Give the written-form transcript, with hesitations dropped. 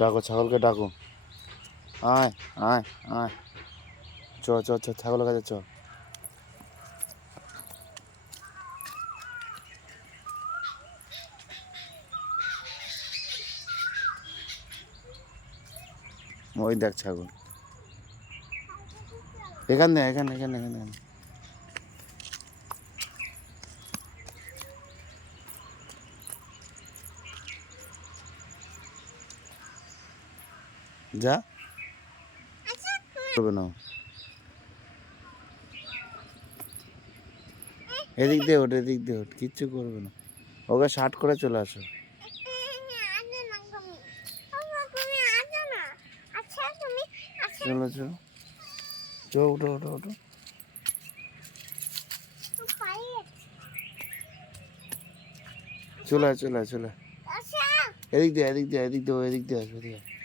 ডাকো ছাগলকে ডাকো, আয় আয় আয়, চ চ চ ছাগলের কাছে চ। ওই দেখ ছাগল, এখানে এখানে এখানে এখানে। যা করবে না, এদিক দিয়ে ওঠ, এদিক দিয়ে ওঠ, কিচ্ছু করবে না। ওকে শার্ট করে চলে আসো। চলো চলো, চো উঠো উঠো উঠো। চলে চলে চলে, এদিক দিয়ে এদিক দিয়ে এদিক দিয়ে এদিক দিয়ে আসবে।